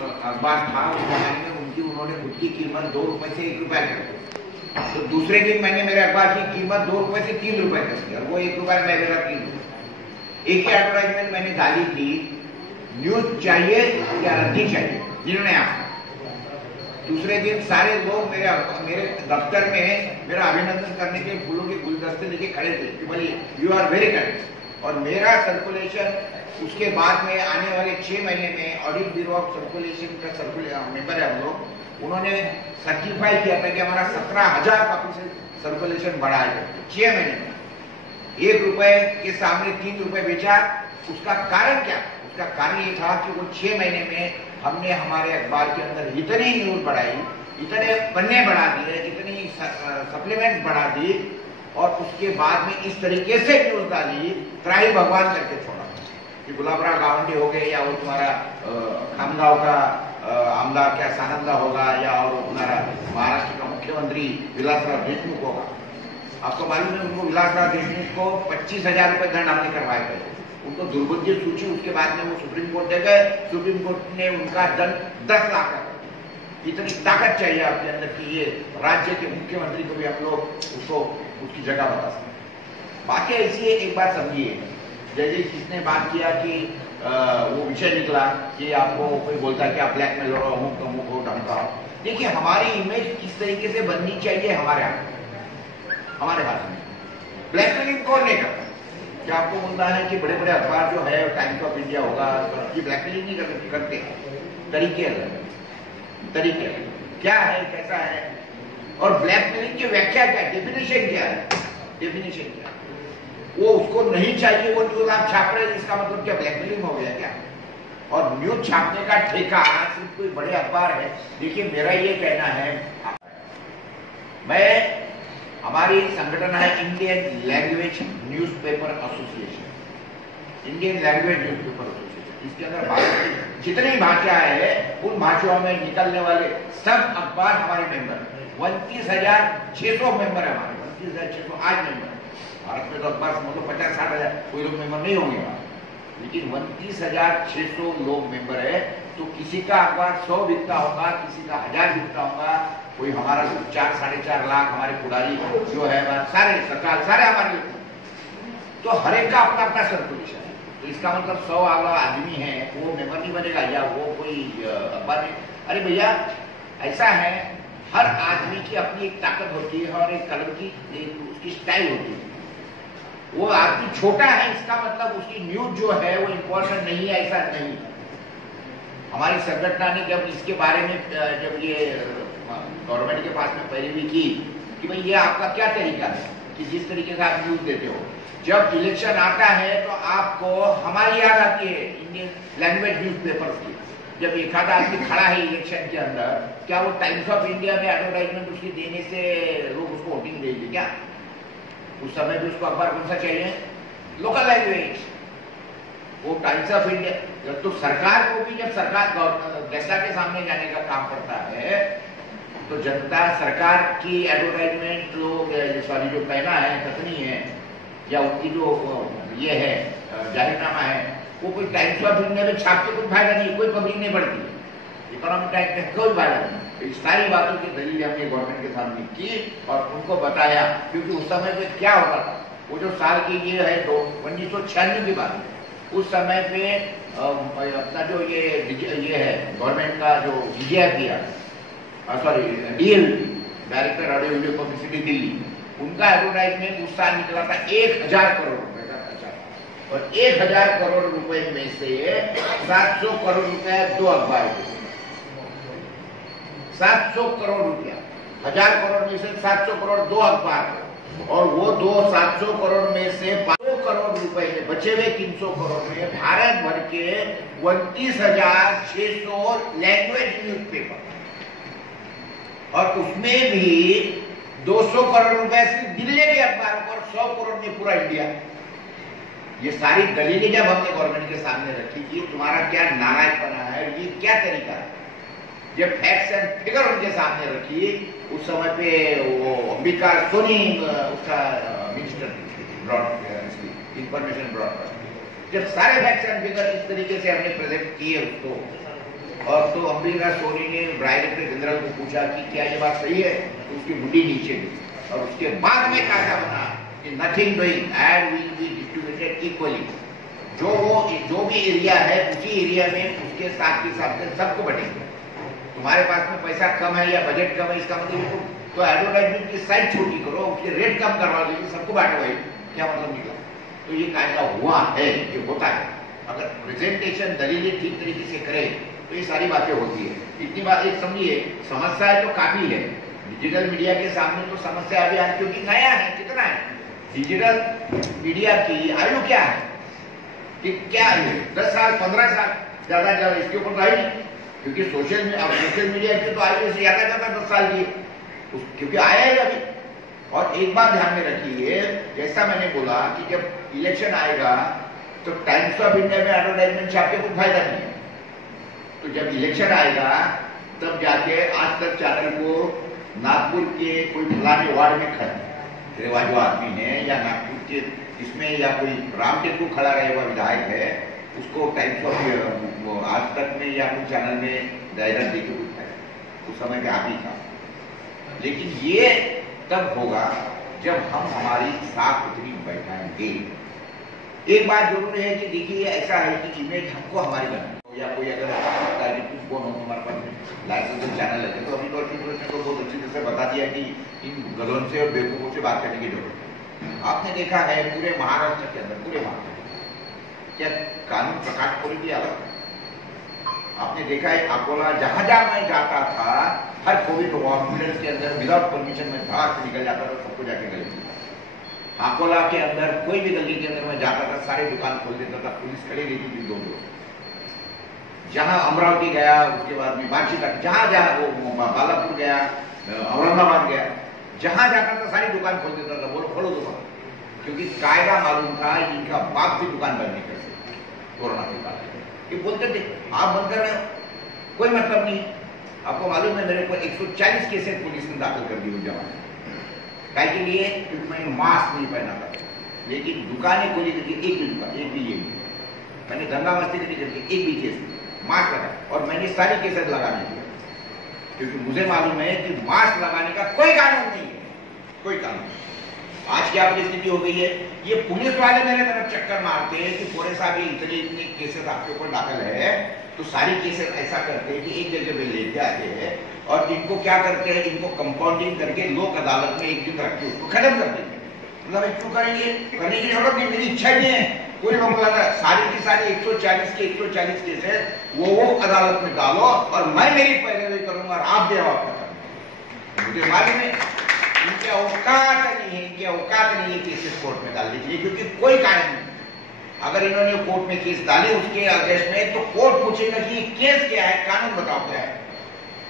अखबार था उस जमाने में, उनकी उन्होंने खुद की कीमत 2 रुपए से 1 रुपया कर दी। तो दूसरे दिन मैंने मेरे अखबार की कीमत 2 रुपए से 3 रुपए कर दी और वो 1 रुपया मैं मेरा 3 रुपये। एक ही एडवर्टाइजमेंट मैंने डाली थी, न्यूज चाहिए या रद्दी चाहिए, निर्णय आपका। दूसरे दिन सारे लोग मेरे दफ्तर में मेरा अभिनंदन करने के फूलों के गुलदस्ते लेके खड़े थे कि भाई यू आर वेरी करेक्ट। और मेरा सर्कुलेशन उसके बाद में आने वाले 6 महीने में ऑडिट ब्यूरो ऑफ सर्कुलेशन का मेंबर है हम लोग, उन्होंने सर्टिफाई किया था कि हमारा 17,000 कॉपी से सर्कुलेशन बढ़ा है 6 महीने में। 1 रुपए के सामने 3 रुपए बेचा। उसका कारण क्या? उसका कारण ये था कि वो 6 महीने में हमने हमारे अखबार के अंदर इतनी न्यूज बढ़ाई, इतने पन्ने बढ़ा दिए, इतनी सप्लीमेंट बढ़ा दी और उसके बाद में इस तरीके से न्यूज डाली, त्राही भगवान करके छोड़ा कि गुलाबराव गावंडी हो गए या वो तुम्हारा खामगांव का आमदार क्या सानंदा होगा या और तुम्हारा महाराष्ट्र का मुख्यमंत्री विलासराव देशमुख होगा। आपको मालूम है उनको विलासराव देशमुख को 25,000 रुपए दंड हमने करवाए गए, उनको दुर्बुद्धि सूची, उसके बाद में वो सुप्रीम कोर्ट दे गए, सुप्रीम कोर्ट ने उनका दंड 10 लाख कर। इतनी ताकत चाहिए आपके अंदर कि ये राज्य के मुख्यमंत्री को भी हम लोग उसको उसकी जगह बता सकते। बाकी ऐसी एक बात समझिए, जैसे किसने बात किया कि वो विषय निकला कि आपको कोई बोलता है कि आप ब्लैकमेल हो, अमुक अमुक हो, ढंका हो। देखिए हमारी इमेज किस तरीके से बननी चाहिए हमारे हाथ में। ब्लैकमेलिंग कौन नहीं करता? क्या आपको बोलना है कि बड़े बड़े अखबार जो है टाइम्स ऑफ इंडिया होगा, ये ब्लैकमेलिंग नहीं करते। तरीके क्या है, कैसा है, और ब्लैकमेलिंग की व्याख्या क्या है, डेफिनेशन क्या है, डेफिनेशन क्या है? वो उसको नहीं चाहिए, वो न्यूज आप छाप रहे हैं, इसका मतलब क्या ब्लैकमेलिंग हो गया क्या? और न्यूज छापने का ठेका सिर्फ कोई बड़े अखबार है? देखिए मेरा ये कहना है, मैं हमारी संगठन है Indian language newspaper association, Indian language newspaper association. इसके अंदर भारत की जितनी भाषाएं है उन भाषाओं में निकलने वाले सब अखबार हमारे मेंबर, 29,600 मेंबर है हमारे, 29,600 आज मेंबर। भारत में तो अखबार समझो 50-60 हजार, कोई लोग मेंबर नहीं होंगे, लेकिन 29,600 लोग मेंबर है। तो किसी का अखबार 100 बिकता होगा, किसी का 1000 बिकता होगा, कोई हमारा 4-4.5 लाख हमारे पुरानी जो है सारे सरकार सारे हमारे लोग। तो हर एक का अपना अपना सर्कुलेशन है। तो इसका मतलब 100 वाला आदमी है वो मेंबर नहीं बनेगा या वो कोई अखबार नहीं। अरे भैया ऐसा है, हर आदमी की अपनी एक ताकत होती है और एक कलम की उसकी स्टाइल होती है। वो आदमी छोटा है इसका मतलब उसकी न्यूज जो है वो इम्पोर्टेंट नहीं है, ऐसा नहीं। हमारी संगठन ने जब इसके बारे में जब ये गवर्नमेंट के पास में पहले भी की कि भाई ये आपका क्या तरीका है कि जिस तरीके से आप न्यूज देते हो, जब इलेक्शन आता है तो आपको हमारी याद आती है इंडियन लैंग्वेज न्यूज़पेपर की। जब एक आधा आदमी खड़ा है इलेक्शन के अंदर, क्या वो टाइम्स ऑफ इंडिया में एडवर्टाइजमेंट उसकी देने से लोग उसको वोटिंग देंगे क्या? उस समय भी उसको अखबार कौन सा चाहिए? Local language. वो टाइम्स ऑफ इंडिया जब तो सरकार को भी, जब सरकार जनता के सामने जाने का काम करता है तो जनता सरकार की एडवर्टाइजमेंट सॉरी जो कहना है कथनी है या उनकी जो ये है जाहिरनामा है, वो कोई टाइम्स ऑफ इंडिया में छाप के कोई फायदा नहीं, कोई पब्लिक नहीं बढ़ती। इकोनॉमिक टाइम्स में कोई फायदा नहीं। इस सारी बातों की दलील हमने गवर्नमेंट के सामने की और उनको बताया, क्योंकि उस समय पे क्या होता था, वो जो साल की ये है 1996 की बात है, उस समय पे अपना जो ये है गवर्नमेंट का जो sorry DL director audio video publicity Delhi, उनका एडवर्टाइजमेंट उस साल निकला था 1,000 करोड़ रुपए का खर्चा, और 1,000 करोड़ रुपए में से 700 करोड़ रुपए 2 अखबार के, 700 करोड़ रुपया, 1,000 करोड़ में से 700 करोड़ 2 अखबार, और वो 700 करोड़ में से 500 करोड़ रुपए में बचे हुए 300 करोड़ में भारत भर के 29,600 लैंग्वेज न्यूज़पेपर, और उसमें भी 200 करोड़ रुपए सिर्फ दिल्ली के अखबारों पर, 100 करोड़ में पूरा इंडिया। ये सारी दलीलें जब हमने गवर्नमेंट के सामने रखी कि तुम्हारा क्या नाराजपना है, ये क्या तरीका है, जब फैक्ट्स एंड फिगर उनके सामने रखी, उस समय पे वो अंबिका सोनी उसका मिनिस्टर इंफॉर्मेशन ब्रॉडकास्ट, जब सारे फैक्ट्स एंड फिगर इस तरीके से हमने प्रेजेंट किए उसको, और तो अम्बिका सोनी ने डायरेक्टर जनरल को पूछा कि क्या ये बात सही है, तो उसकी मुंडी नीचे दी और उसके बाद में कायदा बना कि nothing doing ad will be distributed equally. जो भी एरिया है उसी एरिया में उसके साथ के साथ सबको बटेंगे। तुम्हारे पास में पैसा कम है या बजट कम है, इसका मतलब तो एडवर्टाइजमेंट की साइज छोटी करो, उसके रेट कम करवा दो, सबको बांटो भाई, क्या मतलब निकला? तो ये कायदा हुआ है, ये होता है। अगर प्रेजेंटेशन दलीलें ठीक तरीके से करे तो ये सारी बातें होती है। इतनी बात एक समझिए, समस्या तो काफी है डिजिटल मीडिया के सामने, तो समस्या अभी आज क्योंकि नया है। कितना है डिजिटल मीडिया की आयु क्या है, कि क्या आयु 10 साल 15 साल, ज्यादा इसके ऊपर रही, क्योंकि सोशल मीडिया की तो आयु से ज्यादा 10 साल की, क्योंकि आया है अभी। और एक बात ध्यान में रखिए, जैसा मैंने बोला कि जब इलेक्शन आएगा तो टाइम्स ऑफ इंडिया में एडवर्टाइजमेंट छाप के कोई फायदा नहीं है। तो जब इलेक्शन आएगा तब जाके आज तक चैनल को नागपुर के कोई फलाने वार्ड में रिवाजो आदमी है या नागपुर के इसमें या कोई रामटेक को खड़ा रहे हुआ विधायक है, उसको टाइम्स ऑफ आज तक में या कोई चैनल में डायरेक्ट देके उठता है, उस समय पे आप ही था। लेकिन ये तब होगा जब हम हमारी साफ सुथरी बैठाएंगे। एक बात जरूर है कि देखिए ऐसा है कि इमेज हमको हमारी बनानी, या कोई अगर कौन हो हमारे पास लाइसेंस चैनल है तो अभी तो बहुत अच्छी तरह से बता दिया कि इन गलों से और बेवकूफों से बात करने की जरूरत है। आपने देखा है पूरे महाराष्ट्र के अंदर, पूरे महाराष्ट्र क्या कानून प्रकाश खोल दिया अलग। आपने देखा है अकोला, जहां जहां मैं जाता था हर कोविड हॉस्पिटल के अंदर विदाउट परमिशन में भाग से निकल जाता था, सबको जाके गली। अकोला के अंदर कोई भी गली के अंदर मैं जाता था, सारे दुकान खोल देता था, पुलिस खड़ी रहती थी 2 रोज। जहां अमरावती गया, उसके बाद में बांची तक, जहां वो बालापुर गया, औरंगाबाद गया, जहां जाता था सारी दुकान खोल देता था, बोलो खोलो दुकान, क्योंकि कायदा मालूम था इनका बाप भी दुकान बंद नहीं कर सकते कोरोना के कारण। ये बोलते थे आप बंद कर रहे हो, कोई मतलब नहीं। आपको मालूम है मेरे को 140 केसेस पुलिस ने दाखिल कर दी उस जमाने काय के लिए, क्योंकि मैंने मास्क नहीं पहना था। लेकिन दुकानें खोली थी, एक भी दुकान, एक भी ये मैंने दंगा मस्ती नहीं करती, एक भी केस मास्क लगा, और मैंने सारी केसेस लगाने दिया, क्योंकि मुझे मालूम है कि मास्क लगाने का कोई कानून नहीं है, कोई कानून। आज क्या परिस्थिति हो गई है, ये पुलिस वाले मेरे तरफ चक्कर मारते हैं कि पूरे साहब इतने केसेस आपके ऊपर दाखिल है, तो सारी केसेस ऐसा करते हैं कि एक जगह पे लेके आते हैं और इनको क्या करते हैं, इनको कंपाउंडिंग करके लोक अदालत में एक दिन रख के उसको खत्म कर देंगे। मतलब क्यों करेंगे, करने की जरूरत नहीं, मेरी इच्छा नहीं है। कोई लोग लगा सारी की सारी 140 केसेस वो अदालत में डालो और मैं मेरी पैरवी करूंगा और आप भी आपका करूंगा। मुझे मालूम है इनकी औकात नहीं है, इनकी औकात नहीं है केसेस कोर्ट में डाल दीजिए, क्योंकि कोई कानून नहीं। अगर इन्होंने कोर्ट में केस डाले उसके आदेश में, तो कोर्ट पूछेगा कि केस क्या है, कानून बताओ क्या है।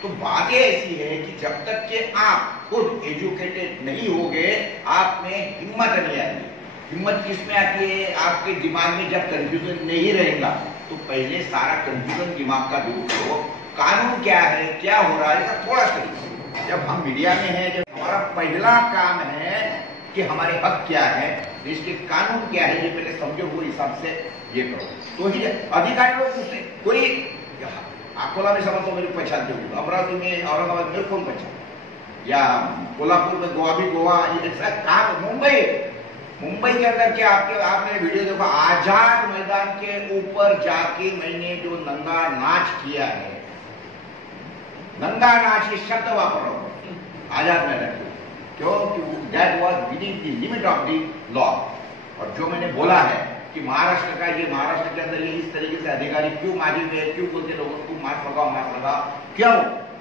तो बात ऐसी है कि जब तक कि आप खुद एजुकेटेड नहीं होगे, आप में हिम्मत नहीं आएगी। हिम्मत किस में आती है, आपके दिमाग में जब कंफ्यूजन नहीं रहेगा, तो पहले सारा कंफ्यूजन दिमाग का दूर करो। कानून क्या है, क्या हो रहा है, थोड़ा सा जब हम मीडिया में हैं, जब हमारा पहला काम है कि हमारे हक क्या है, देश के कानून क्या है, ये पहले समझो, वो हिसाब से ये करो, तो ही अधिकारी लोग उससे कोई अकोला में समझ तो मेरे को पहचानते होंगे, अमरावती में, औरंगाबाद में कौन पहचान, या कोल्हापुर में गोवा भी गोवा, ये कहा मुंबई के अंदर क्या आपने वीडियो देखा, आजाद मैदान के ऊपर जाके मैंने जो नंगा नाच किया है, नंगा नाच ये शब्द वापर रहा हूं आजाद मैदान, क्योंकि that was within the limit of the law. और जो मैंने बोला है कि महाराष्ट्र का, ये महाराष्ट्र के अंदर ये इस तरीके से अधिकारी क्यों माजे हुए हैं, क्यों बोलते लोगों को मास्क लगाओ, क्यों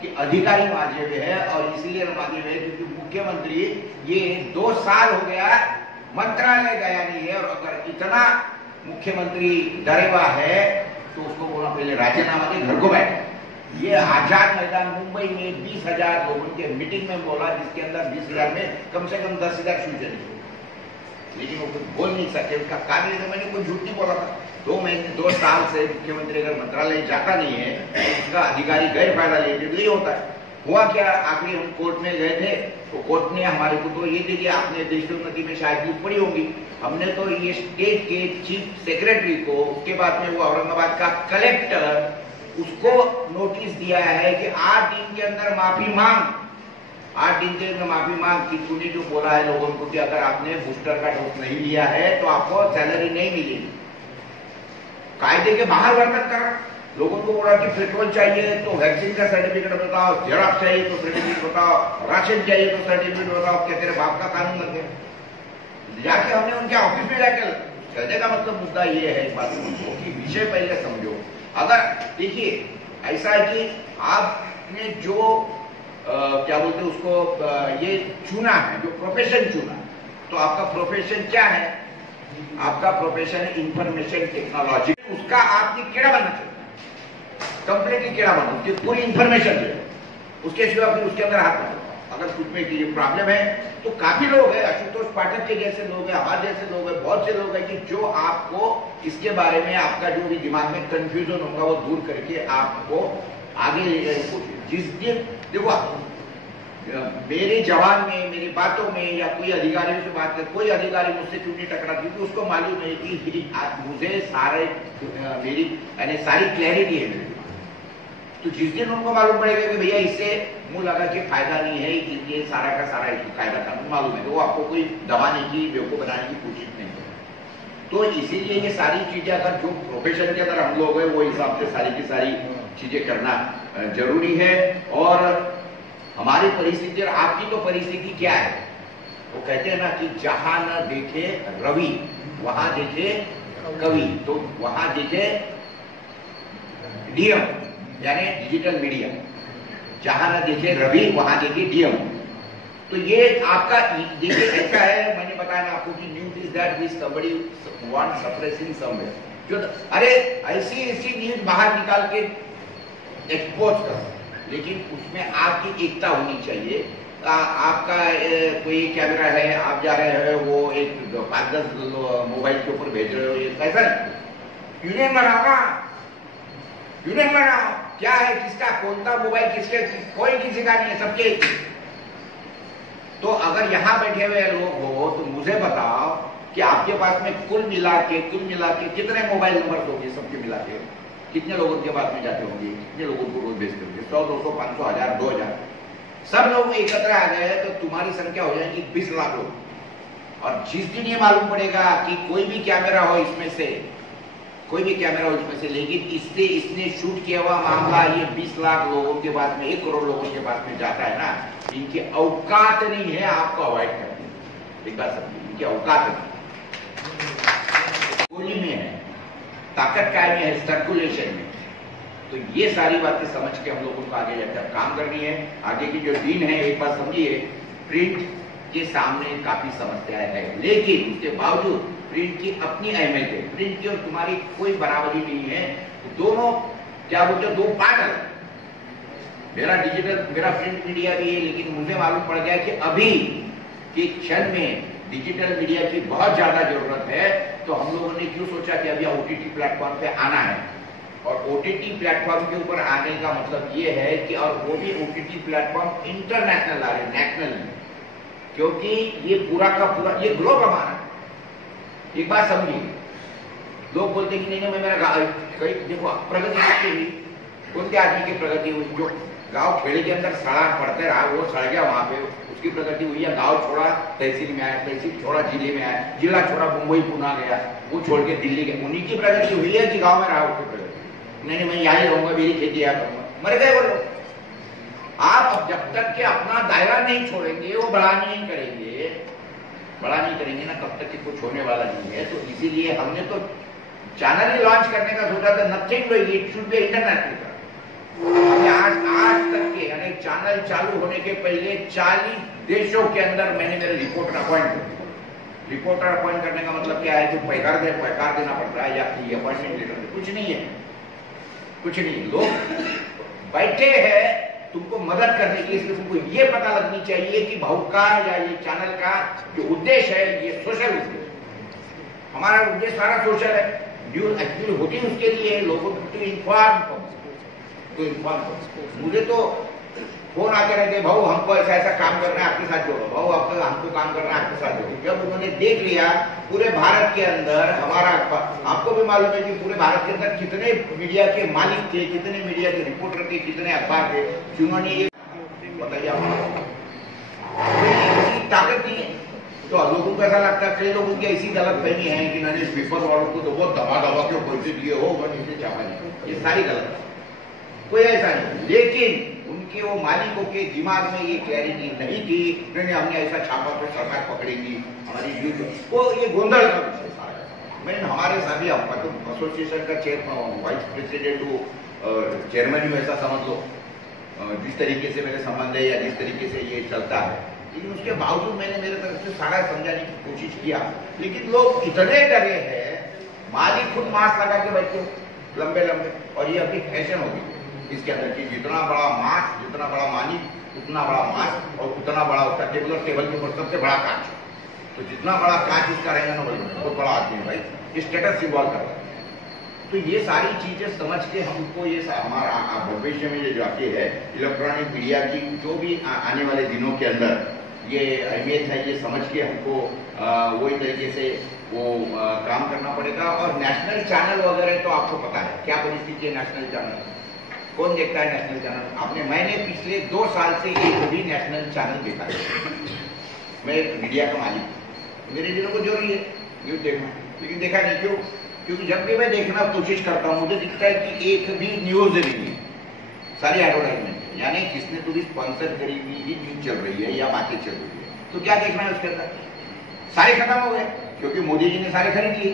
कि अधिकारी माजे हुए हैं, और इसीलिए माजे हुए हैं क्योंकि मुख्यमंत्री ये 2 साल हो गया मंत्रालय गया नहीं है, और अगर इतना मुख्यमंत्री डरे हुआ है तो उसको बोला पहले राजीनामा दे, घर को बैठ। ये आजाद मैदान मुंबई में 20,000 लोगों के मीटिंग में बोला, जिसके अंदर 20,000 में कम से कम 10,000 सूचना, लेकिन वो कुछ बोल नहीं सके। उसका कारण है, मैंने कोई झूठ नहीं बोला था। 2 साल से मुख्यमंत्री अगर मंत्रालय जाता नहीं है तो उसका अधिकारी गैर फायदा लेते, तो ये होता है। हुआ क्या, आखिरी हम कोर्ट में गए थे, तो कोर्ट ने हमारे को तो ये दे दिया, आपने देशोन्नति में शायद बुक पड़ी होगी, हमने तो ये स्टेट के चीफ सेक्रेटरी को, उसके बाद में वो औरंगाबाद का कलेक्टर, उसको नोटिस दिया है कि 8 दिन के अंदर माफी मांग, 8 दिन के अंदर माफी मांग कि तूने जो बोला है लोगों को कि अगर आपने बूस्टर का डोज नहीं लिया है तो आपको सैलरी नहीं मिलेगी। कायदे के बाहर वर्तन कर, लोगों को बोला कि पेट्रोल चाहिए तो वैक्सीन का सर्टिफिकेट बताओ, जेरॉक्स चाहिए तो सर्टिफिकेट बताओ, राशन चाहिए तो सर्टिफिकेट बताओ। क्या तेरे बाप का कानून लग गया? जाके हमने उनके ऑफिस में जाकर कहने का मतलब मुद्दा ये है, इस बात कि विषय पहले समझो। अगर देखिए ऐसा है कि आपने जो क्या बोलते हैं उसको ये चुना है, जो प्रोफेशन चुना, तो आपका प्रोफेशन क्या है? आपका प्रोफेशन है इंफॉर्मेशन टेक्नोलॉजी। उसका आपकी कीड़ा बनना चाहिए, कंप्लीटली कीड़ा बनो, उसकी पूरी इंफॉर्मेशन दे, उसके सिवा फिर उसके अंदर हाथ मत। अगर कुछ में ये प्रॉब्लम है तो काफी लोग हैं, आशुतोष पाठक के जैसे लोग हैं, हमारे जैसे लोग हैं, बहुत से लोग हैं कि जो आपको इसके बारे में आपका जो भी दिमाग में कंफ्यूजन होगा वो दूर करके आपको आगे ले जाने की कोशिश। जिस दिन देखो मेरे जवान में, मेरी बातों में या कोई अधिकारियों से बात कर, कोई अधिकारी मुझसे क्यों नहीं टकरा, क्योंकि उसको मालूम है कि मुझे सारे मेरी यानी सारी क्लैरिटी है। तो जिस दिन उनको मालूम पड़ेगा कि भैया इससे मुंह लगा के फायदा नहीं है, ये सारा का सारा इसको कायदा कानून मालूम है, तो वो आपको कोई दबाने की, बेवकूफ बनाने की कोशिश नहीं करेगा। तो इसीलिए ये सारी चीजें अगर जो प्रोफेशन के अंदर हम लोग हैं वो हिसाब से सारी की सारी चीजें करना जरूरी है। और हमारी परिस्थिति और आपकी तो परिस्थिति क्या है, वो कहते हैं ना कि जहां न देखे रवि वहां देखे कवि, तो वहां देखे डीएम यानी डिजिटल मीडिया, जहां न देखे रवि वहां देखे डीएम। तो ये आपका देखिए ऐसा है, मैंने बताया ना आपको कि news is that which somebody wants suppressing somewhere. जो अरे ऐसी न्यूज बाहर निकाल के एक्सपोज करो, लेकिन उसमें आपकी एकता होनी चाहिए। आपका कोई कैमरा है, आप जा रहे हैं, वो एक 5-10 मोबाइल के ऊपर भेज रहे हो, ये ऐसा यूनियन बनाओ, यूनियन बनाओ। क्या है, किसका कौन सा मोबाइल किसके, कोई किसी का नहीं है, सबके। तो अगर यहाँ बैठे हुए लोग हो तो मुझे बताओ कि आपके पास में कुल मिला के कितने मोबाइल नंबर होंगे, सबके मिला के कितने लोगों के पास में जाते होंगे, कितने लोगों को रोज भेजते होंगे? 100, 200, 500, 1000, 2000, सब लोग एकत्र आ गए तो तुम्हारी संख्या हो जाएगी 20 लाख लोग। और जिस दिन ये मालूम पड़ेगा कि कोई भी कैमरा हो इसमें से, कोई भी कैमरा हो इसमें से, लेकिन इसने शूट किया हुआ मामला ये 20 लाख लोगों के पास में, 1 करोड़ लोगों के पास में जाता है ना, इनकी औकात नहीं है आपको अवॉइड करने। एक बात समझिए, इनकी औकात नहीं, गोली में है, ताकत काय में है, सर्कुलेशन में। तो ये सारी बातें समझ के हम लोगों को आगे जाकर काम करनी है। आगे की जो दिन है, एक बात समझिए, प्रिंट के सामने काफी समस्याएं हैं, लेकिन उसके बावजूद प्रिंट की अपनी अहमियत है। प्रिंट की और तुम्हारी कोई बराबरी नहीं है, तो दोनों क्या बोलते, दो पार्ट है। मेरा प्रिंट मीडिया भी है, लेकिन मुझे मालूम पड़ गया कि अभी के क्षण में डिजिटल मीडिया की बहुत ज्यादा जरूरत है। तो हम लोगों ने क्यों सोचा कि अभी OTT प्लेटफॉर्म पे आना है, और OTT प्लेटफॉर्म के ऊपर आने का मतलब ये है कि, और वो भी OTT प्लेटफॉर्म इंटरनेशनल आ रहे, नेशनल नहीं, क्योंकि ये पूरा का पूरा ये ग्लोब हमारा। एक बात समझिए, लोग बोलते कि नहीं मैं मेरा देखो प्रगति किसकी हुई, कौन के आदमी की प्रगति हुई? जो गांव खेड़े के अंदर सड़ा पड़ते रहा, वो सड़ गया, वहां पे उसकी प्रगति हुई। या गांव छोड़ा तहसील में आया, तहसील छोड़ा जिले में आया, जिला छोड़ा मुंबई पुणे गया, वो छोड़ के दिल्ली गया, उन्हीं की प्रगति हुई है कि गांव में रहा उसकी प्रगति? नहीं मैं यहाँ ही रहूंगा, मेरी खेती यहाँ करूंगा, मर गए वो लोग। आप जब तक के अपना दायरा नहीं छोड़ेंगे, वो बड़ा नहीं करेंगे ना, तब तक कि कुछ होने वाला नहीं है। तो इसीलिए हमने तो चैनल ही लॉन्च करने का सोचा था, nothing it should be international. आज तक के यानी चैनल चालू होने के पहले 40 देशों के अंदर मैंने मेरे रिपोर्टर अपॉइंट कर। रिपोर्टर अपॉइंट करने का मतलब क्या है, जो पैकार देना पड़ता है या अपॉइंटमेंट लेटर, कुछ नहीं है, कुछ नहीं। लोग बैठे हैं तुमको मदद करने के लिए, इसलिए तुमको ये पता लगनी चाहिए कि भाव का या ये चैनल का जो उद्देश्य है, ये सोशल उद्देश्य। हमारा उद्देश्य सारा सोशल है। न्यूज एक्चुअली होती है उसके लिए, लोगों को इन्फॉर्म। मुझे तो फोन आते रहते, भाऊ हमको ऐसा ऐसा काम करना है, आपके साथ जोड़ो, भाऊ आपको हमको काम करना है, आपके साथ जोड़ो। जब उन्होंने देख लिया पूरे भारत के अंदर हमारा, आपको भी मालूम है कि पूरे भारत के अंदर कितने मीडिया के मालिक थे, कितने मीडिया के रिपोर्टर थे, कितने अखबार थे जिन्होंने ये बताइए ताकत नहीं है। तो लोगों को ऐसा लगता है, कई लोगों की ऐसी गलत फहमी है कि मैंने पेपर वालों को तो बहुत दबा दबा के पैसे दिए हो, नीचे छापा नहीं, ये सारी गलत है, कोई ऐसा नहीं। लेकिन उनके वो मालिकों के दिमाग में ये क्लैरिटी नहीं थी, नहीं हमने ऐसा छापा तो सरकार पकड़ेगी हमारी ड्यूटी, वो ये गोंधल का विषय सारा। मैं हमारे सभी एसोसिएशन का चेयरमैन, वाइस प्रेसिडेंट हूँ, चेयरमैन हूँ, ऐसा समझ लो, जिस तरीके से मेरे संबंध है या जिस तरीके से ये चलता है। लेकिन उसके बावजूद मैंने मेरे तरफ से सारा समझाने की कोशिश किया, लेकिन लोग इतने डरे हैं, मालिक खुद मास्क लगा के बैठे लंबे लंबे, और ये अभी फैशन होगी इसके अंदर की, जितना बड़ा मास्क, जितना बड़ा मालिक उतना बड़ा मास्क, और उतना बड़ा उसका टेबल, और टेबल के ऊपर सबसे बड़ा कांच। तो जितना बड़ा कांच इसका रहेगा ना, बहुत बड़ा आदमी है भाई, ये स्टेटस सिंबल कर रहा है। तो ये सारी चीजें समझ के हमको ये हमारा भविष्य में जो जाती है इलेक्ट्रॉनिक मीडिया की, जो भी आने वाले दिनों के अंदर ये अहमियत है, ये समझ के हमको वही तरीके से वो काम करना पड़ेगा। और नेशनल चैनल वगैरह तो आपको पता है क्या परिस्थिति है, नेशनल चैनल कौन देखता है? नेशनल चैनल मैंने पिछले 2 साल से एक भी नेशनल चैनल देखा है। मैं एक मीडिया का मालिक, मेरे दिनों को जरूरी है न्यूज देखना, लेकिन देखा नहीं। क्यों? क्योंकि जब भी मैं देखना कोशिश करता हूँ, मुझे दिखता है कि एक भी न्यूज नहीं है, सारी एडवर्टाइजमेंट, यानी किसने तो भी स्पॉन्सर करी हुई ही न्यूज चल रही है या बातें चल रही है। तो क्या देखना है उसके अंदर? सारे खत्म हो गए, क्योंकि मोदी जी ने सारे खरीद लिए,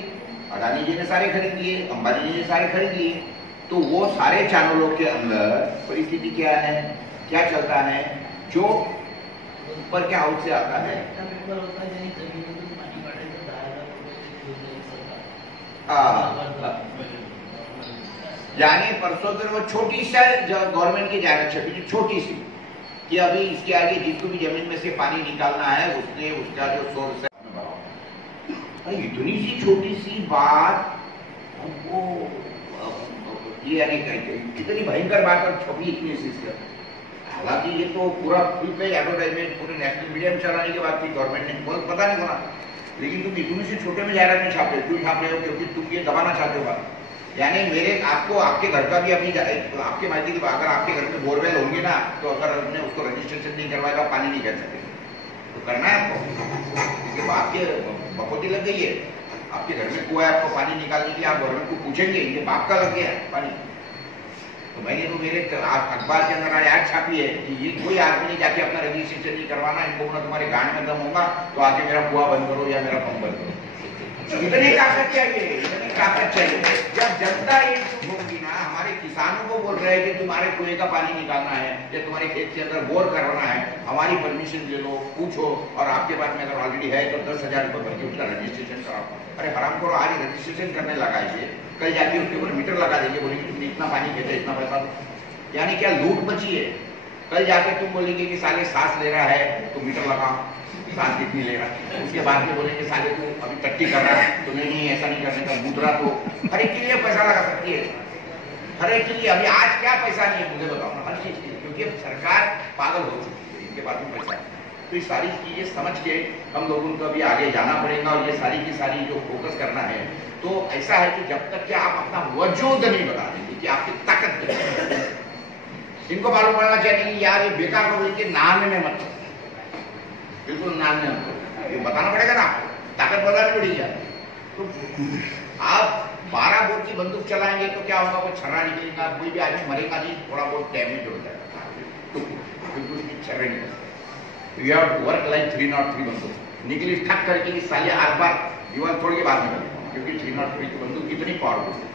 अडानी जी ने सारे खरीद लिए, अंबानी जी ने सारे खरीद लिए। तो वो सारे चैनलों के अंदर परिस्थिति क्या है, क्या चलता है, जो ऊपर के हाउस से आता है, यानी परसों फिर वो छोटी सी गवर्नमेंट की जायरात छपी, छोटी सी, कि अभी इसके आगे जिसको भी जमीन में से पानी निकालना है उसने उसका जो सोर्स है। इतनी सी छोटी सी बात हमको ये यानी कितनी भयंकर बात और छपी इतनी सी। हालांकि ये तो पूरा फुल पे एडवर्टाइजमेंट पूरे नेशनल मीडिया में चलाने के बाद की गवर्नमेंट ने बहुत पता नहीं बना, लेकिन तुम इतनी सी छोटे में जायरात में छाप रहे हो, क्यों छाप रहे हो? क्योंकि तुम ये दबाना चाहते हो बात। यानी मेरे आपको आपके घर का भी अभी आपके मायके की, अगर आपके घर में बोरवेल होंगे ना, तो अगर हमने उसको रजिस्ट्रेशन नहीं करवाएगा पानी नहीं कर सकते, तो करना है आपको, क्योंकि आपके बकोती लग गई है, आपके घर में कुआ है, आपको पानी निकालने के लिए आप गवर्नमेंट को पूछेंगे, ये बाप का लग गया है पानी। तो मैंने तो मेरे अखबार के अंदर ऐड छापी है कि ये कोई आदमी नहीं जाके अपना रजिस्ट्रेशन नहीं करवाना, इनको बोलना तुम्हारे गांड में दम होगा तो आके मेरा कुआ बंद करो या मेरा पंप बंद करो। इतनी ताकत चाहिए, इतनी ताकत चाहिए। जब जनता ये होगी ना, हमारे किसानों को बोल रहे हैं कि तुम्हारे कुएं का पानी निकालना है या तुम्हारे खेत के अंदर बोर करना है, हमारी परमिशन ले लो, पूछो, और आपके पास में अगर ऑलरेडी है तो 10,000 रुपये भर के उसका रजिस्ट्रेशन कराओ। अरे हराम करो, आज रजिस्ट्रेशन करने लगा है, कल जाके उसके ऊपर मीटर लगा देंगे, बोलेंगे तुमने इतना पानी खेते इतना पैसा दो। यानी क्या लूट मची है? कल जाके तुम बोलेंगे कि साले सांस ले रहा है तो मीटर लगाओ, सांस कितनी ले रहा है। उसके बाद में बोलेंगे साले तू अभी टट्टी कर रहा है तो नहीं ऐसा नहीं करने का, मुद्रा तो हर एक के लिए पैसा लगा सकती है, हर एक के लिए। अभी आज क्या पैसा नहीं है मुझे बताओ ना, हर चीज के लिए, क्योंकि सरकार पागल हो चुकी है, इनके पास में पैसा है। तो ये सारी चीजें समझ के हम लोगों को अभी आगे जाना पड़ेगा, और ये सारी की सारी जो फोकस करना है, तो ऐसा है कि जब तक कि आप अपना वजूद नहीं बता देंगे कि आपकी ताकत नहीं, इनको मालूम पड़ना चाहिए कि यार ये बेकार लोग इनके नाम में मत, बिल्कुल नाम में मत, ये बताना पड़ेगा ना, ताकत बतानी पड़ेगी। तो आप 12 बोर की बंदूक चलाएंगे तो क्या होगा, वो छर्रा निकलेगा, कोई भी आदमी मरेगा नहीं, थोड़ा बहुत डैमेज हो जाएगा, बिल्कुल उसकी छर्रे निकल। You have to work like 303 बंदूक निकली ठक करके, इस साल हर बार दीवार तोड़ के बाहर निकल, क्योंकि 303 की बंदूक कितनी पावरफुल है,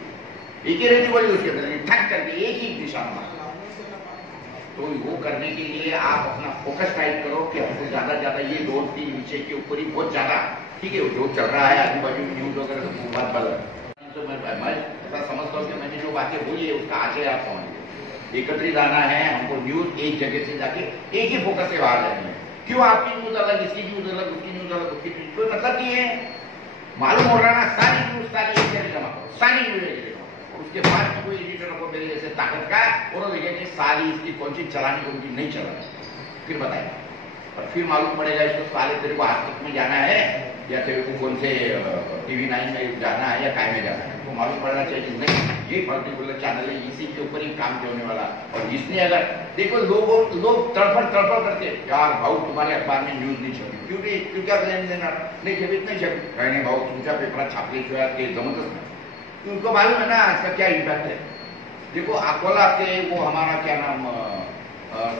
एक ही रेंज बोली उसके अंदर ठक करके एक ही निशान मार। तो वो करने के लिए आप अपना फोकस टाइट करो कि हमको ज्यादा ज्यादा ये 2-3 विषय के ऊपर ही बहुत ज्यादा, ठीक है, जो चल रहा है आजू बाजू न्यूज वगैरह तो बात बल तो मैं ऐसा समझता हूँ कि मैंने जो बातें बोली है उसका आशय आप समझ गए। एकत्रित आना है हमको, न्यूज एक जगह से जाके एक ही फोकस से बाहर जानी है। क्यों आपकी न्यूज अलग, इसकी न्यूज अलग, उसकी न्यूज अलग, उसकी न्यूज, कोई मतलब नहीं है। मालूम हो रहा ना, सारी न्यूज सारी एक जगह जमा करो, सारी न्यूज एक जगह, उसके बाद में कोई एडिटर को मेरे जैसे ताकत का और वो लिखे कि साली इसकी कौन सी चलानी कौन सी नहीं चलानी, फिर बताएगा। और फिर मालूम पड़ेगा इसको साले तेरे को आज तक में जाना है या तेरे को कौन से TV9 में जाना है या काय में जाना है, तो मालूम पड़ना चाहिए कि नहीं ये पर्टिकुलर चैनल है, इसी के ऊपर ही काम होने वाला। और इसने अगर देखो लोग तड़फड़ करते यार भाऊ तुम्हारे अखबार में न्यूज नहीं छपी, क्यों क्या लेन देना नहीं छपी, नहीं छपी कहने भाऊ तुमच्या पेपरात छापल्याशिवाय ते जमतच नाही। उनको मालूम है ना इसका क्या इम्पैक्ट है। देखो अकोला के वो हमारा क्या नाम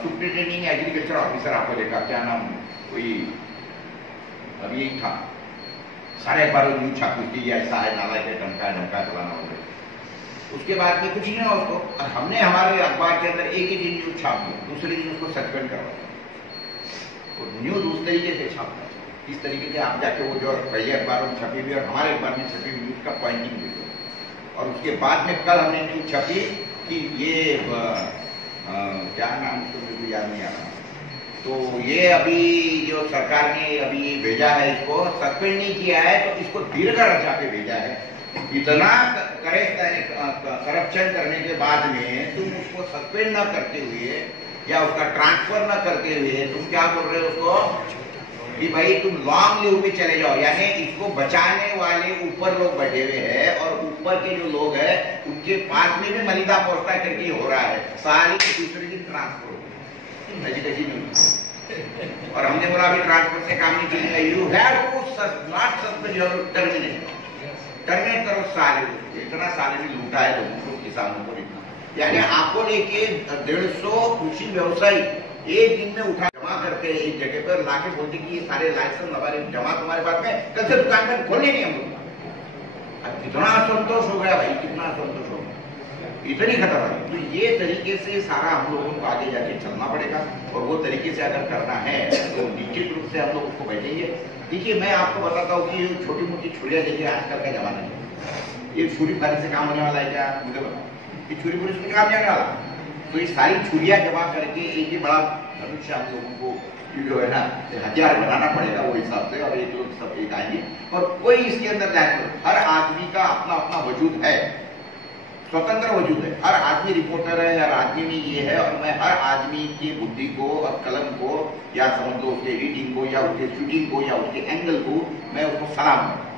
सुप्रिंटेंडिंग एग्रीकल्चर ऑफिसर अकोले का क्या नाम कोई अभी यही था, सारे अखबारों न्यूज छापी थी ऐसा है नाला है ढमका फलाना हो गया। उसके बाद में कुछ नहीं हुआ उसको, और हमने हमारे अखबार के अंदर एक ही दिन न्यूज छाप दी, दूसरे दिन उसको सस्पेंड करवा, न्यूज उस तरीके से छापता है। इस तरीके से आप जाके वो जो पहले अखबारों में छपी हुई और हमारे अखबार में छपी हुई न्यूज का पॉइंटिंग दे दो। और उसके बाद में कल हमने न्यूज छपी कि ये क्या नाम उसको मेरे को याद नहीं आ रहा, तो ये अभी जो सरकार ने अभी भेजा है इसको सस्पेंड नहीं किया है, तो इसको दीर्घ रचा पे भेजा है। इतना करप्शन करने के बाद में तुम उसको सस्पेंड न करते हुए या उसका ट्रांसफर न करते हुए तुम क्या बोल रहे हो उसको कि भाई तुम लॉन्ग लीव पे चले जाओ, यानी इसको बचाने वाले ऊपर लोग बैठे हुए हैं और ऊपर के जो लोग हैं उनके पास में भी मलिदा पहुंचता करके हो रहा है, सारी दूसरे दिन ट्रांसफर हो और हमने बोला अभी ट्रांसफर से काम नहीं चलेगा, you have to not suspend your terminate करो साले। इतना साले भी लूटा है लोगों को, किसानों को इतना, यानी आपको लेके 150 कृषि व्यवसायी एक दिन में उठा जमा करते हैं एक जगह पर लाके बोलते कि ये सारे लाइसेंस हमारे जमा तुम्हारे पास में, कल से दुकान में खोलने नहीं हम लोग। कितना असंतोष हो गया भाई, कितना असंतोष हो गया, इतनी खतरा है। तो ये तरीके से सारा हम लोगों को आगे जाके चलना पड़ेगा और वो तरीके से अगर करना है तो निश्चित रूप से हम लोग उसको बैठेंगे। देखिए मैं आपको बताता हूँ कि छोटी मोटी छुरियां देखिए आजकल का जमाना है, ये छुरी फारी से काम होने वाला है क्या मुझे बताओ, ये छुरी फुरी से काम जाने वाला, तो ये सारी छुरियां जमा करके एक ही बड़ा भविष्य हम लोगों को जो है ना हथियार बनाना पड़ेगा वो हिसाब से, और एक लोग सब एक आएंगे और कोई इसके अंदर जाए। हर आदमी का अपना अपना वजूद है, स्वतंत्र वजूद है, हर आदमी रिपोर्टर है, हर आदमी में ये है, और मैं हर आदमी की बुद्धि को और कलम को या समझ लो उसके एडिटिंग को या उसके शूटिंग को या उसके एंगल को मैं उसको सलाम करता हूँ।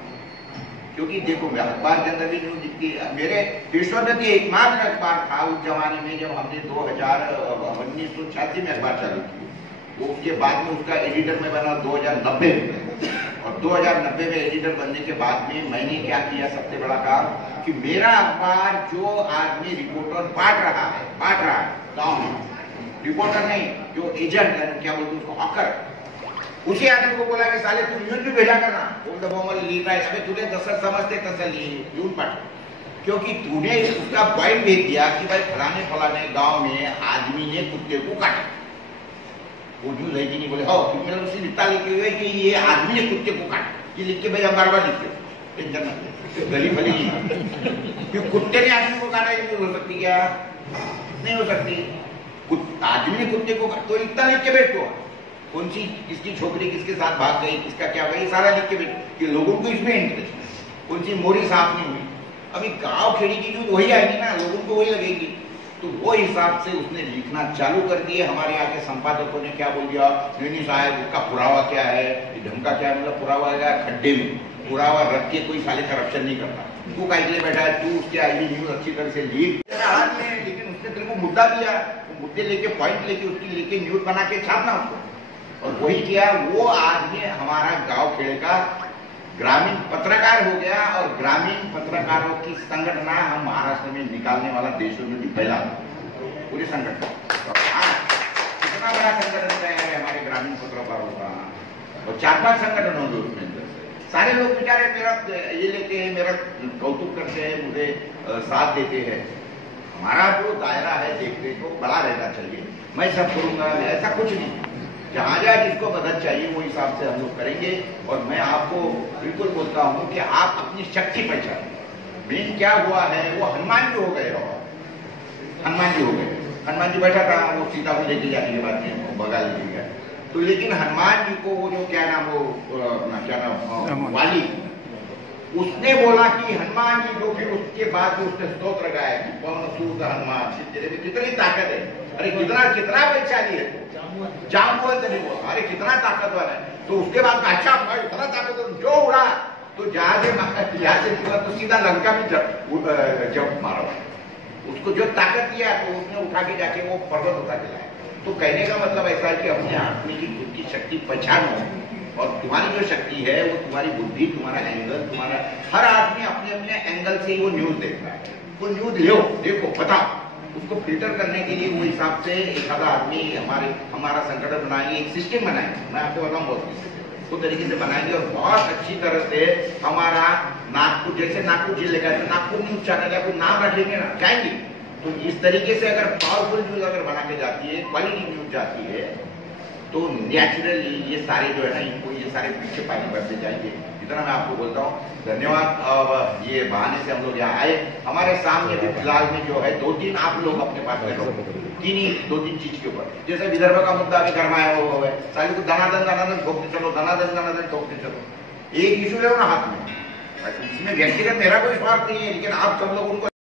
क्योंकि देखो मैं अखबार के अंदर भी न्यूज दिखती है, मेरे विश्वव्यापी एकमात्र अखबार था उस जमाने में जब हमने 1986 में अखबार चालू की, तो उसके बाद में उसका एडिटर में बना 2090 में, और 2090 में एडिटर बनने के बाद में मैंने क्या किया सबसे बड़ा काम कि मेरा अखबार जो आदमी रिपोर्टर बांट रहा है गाँव में, रिपोर्टर नहीं जो एजेंट है क्या बोलते उसको हॉकर, उसी आदमी को बोला कि साले तू न्यूज भी भेजा करना, बोलता वो लिखा है अबे तुझे जसं समझते तसं लिहून पाठ, क्योंकि तूने उसका पॉइंट भेज दिया कि भाई फलाने गांव में आदमी ने कुत्ते को काटा, वो न्यूज है कि नहीं, बोले हो क्योंकि उसी लिखता लिखे हुए कि ये आदमी ने कुत्ते को काटा, ये लिख के भाई हम बार लिखते टेंशन ना गली फली क्यों कुत्ते ने आदमी को काटा, ये हो सकती क्या, नहीं हो सकती, आदमी ने कुत्ते को तो इतना लिख के बैठो, कौन सी किसकी छोकरी किसके साथ भाग गई, किसका क्या हुआ, ये सारा लिख के बैठो कि लोगों को इसमें इंटरेस्ट है, कौन सी मोरी साफ नहीं हुई, अभी गांव खेड़ी की न्यूज वही आएगी ना, लोगों को वही लगेगी, तो वो हिसाब से उसने लिखना चालू कर दिए। हमारे यहाँ के संपादकों ने क्या बोल दिया, नहीं साहब उसका पुरावा क्या है, ढंग का क्या मतलब पुरावा है खड्डे में, पुरावा रख के कोई साले करप्शन नहीं करता, तू का इसलिए बैठा है, तू उसके आई न्यूज अच्छी तरह से लिख हाथ में, लेकिन उसने तेरे को मुद्दा दिया, मुद्दे लेके पॉइंट लेके उसकी लेके न्यूज बना के छापना उसको, और वही किया वो आदमी हमारा गांव खेड़े का ग्रामीण पत्रकार हो गया, और ग्रामीण पत्रकारों की संगठना हम महाराष्ट्र में निकालने वाला देशों में भी पहला पूरी संगठन, कितना बड़ा संगठन है हमारे ग्रामीण पत्रकारों का, और 4-5 संगठन होंगे उसमें सारे लोग बेचारे मेरा ये लेते हैं, मेरा कौतुक करते हैं, मुझे साथ देते हैं, हमारा जो दायरा है देखने को बड़ा रहना चाहिए, मैं सब करूंगा ऐसा कुछ नहीं, जहां जहां जिसको मदद चाहिए वो हिसाब से हम लोग करेंगे। और मैं आपको बिल्कुल बोलता हूं कि आप अपनी शक्ति पहचानें, मेन क्या हुआ है वो हनुमान जी हो गए, और हनुमान जी हो गए, हनुमान जी बैठा था वो सीता को लेके जाने के बाद में भगा लेके गया, तो लेकिन हनुमान जी को वो जो क्या नाम वो क्या नाम वाली उसने बोला कि हनुमान जी जो, फिर उसके बाद जो उसने स्तोत्र गाया कि पवन सूत हनुमान, तेरे में कितनी ताकत है, अरे कितना कितना वैशाली है, जामवंत नहीं हुआ, अरे कितना ताकतवर है। तो उसके बाद अच्छा इतना ताकतवर जो उड़ा, तो जहां से तो सीधा लंका में जब मारा उसको जो ताकत दिया तो उसने उठा के जाके वो पर्वत उठा के लाया। तो कहने का मतलब ऐसा है कि अपने आदमी की खुद की शक्ति पहचानो, और तुम्हारी जो शक्ति है वो तुम्हारी बुद्धि, तुम्हारा एंगल, तुम्हारा हर आदमी अपने अपने एंगल से ही वो न्यूज देख रहा है। वो न्यूज लो, देखो, बताओ, उसको फिल्टर करने के लिए वो हिसाब से एक आधा आदमी हमारा संगठन बनाएंगे, एक सिस्टम बनाएंगे। मैं आपको बताऊँ बहुत तो तरीके से बनाएंगे और बहुत अच्छी तरह से हमारा नागपुर, जैसे नागपुर जिले का नागपुर न्यूज चैनल का कोई नाम रखेंगे ना, जाएंगे। तो इस तरीके से अगर पावरफुल न्यूज अगर बना के जाती है, क्वालिटी न्यूज जाती है, तो नेचुरली ये सारे जो है ना, इनको ये सारे पीछे पानी बढ़ते जाएंगे। इतना मैं आपको बोलता हूँ। धन्यवाद। अब ये बहाने से हम लोग यहाँ आए, हमारे सामने भी फिलहाल में जो है 2-3 आप लोग अपने पास में 2-3 चीज के ऊपर, जैसे विदर्भ का मुद्दा अभी गरमाया हुआ है, साली को दनादन ठोकते चलो, दनादन ठोकते चलो। एक इशू है ना हाथ में, इसमें व्यक्तिगत मेरा कोई स्वार्थ नहीं है, लेकिन आप सब लोग उनको